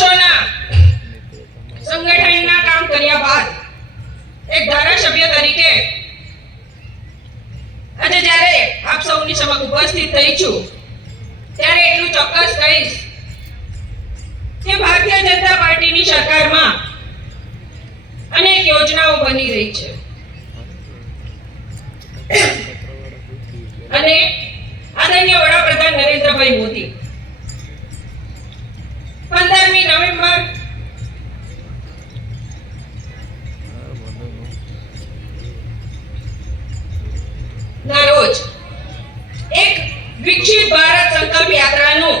વર્ષોના સંગઠનના કામ કર્યા બાદ એક ધારાસભ્ય તરીકે આજે જ્યારે આપ સૌની સમક્ષ ઉપસ્થિત થઈ છું, ત્યારે એટલું ચોક્કસ કહીશ કે ભારતીય જનતા પાર્ટીની સરકારમાં અનેક યોજનાઓ બની રહી છે. અને આદરણીય વડાપ્રધાન નરેન્દ્રભાઈ મોદી રોજ એક વિકસિત ભારત સંકલ્પ યાત્રાનું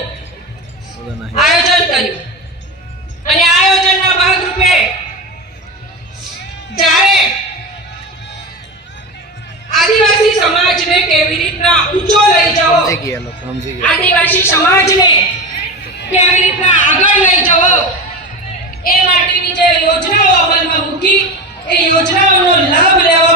આયોજન કર્યું. અને આયોજનના ભાગરૂપે જ્યારે આદિવાસી સમાજને કેવી રીતના ઊંચો લઈ જવો આદિવાસી સમાજને કેવી રીતના આગળ લઈ જવો એ માટેની જે યોજનાઓ અમલમાં મૂકી એ યોજનાઓનો લાભ લેવા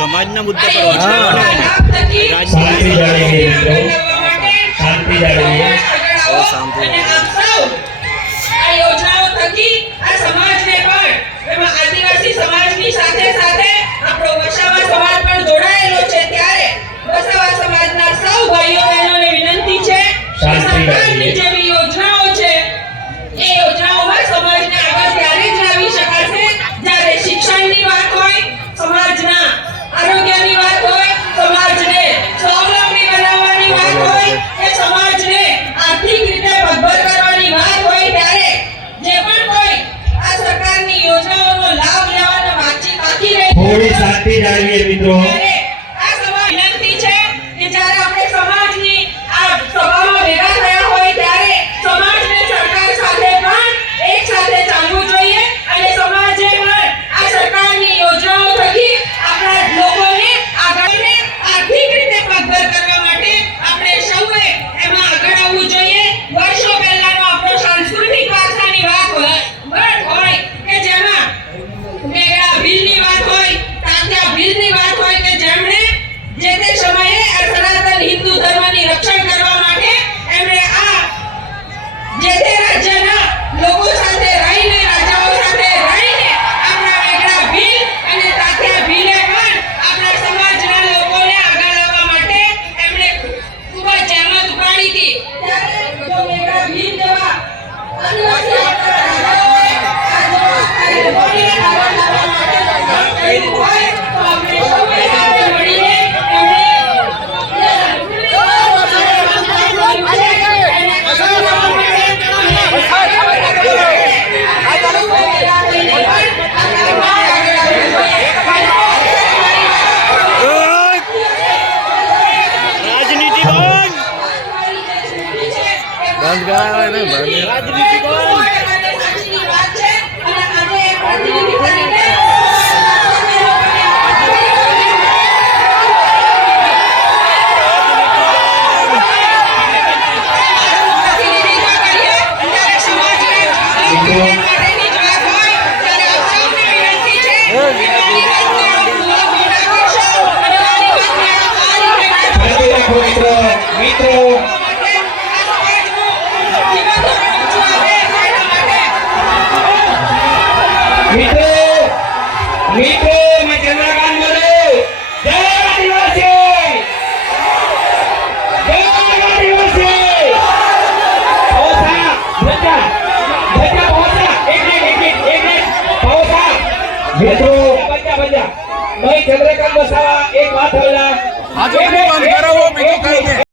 સમાજના મુદ્દા પર શાંતિ જાળવીએ શાંતિ જાળવીએ શાંતિ થોડી શાંતિ જાળવીએ મિત્રો. દસ ગાળા નહીં મિત્રો ભાઈ ચંદ્રકાંત વસાવા એક વાત હવે હાજો બંધ કરાવો બીજું કઈ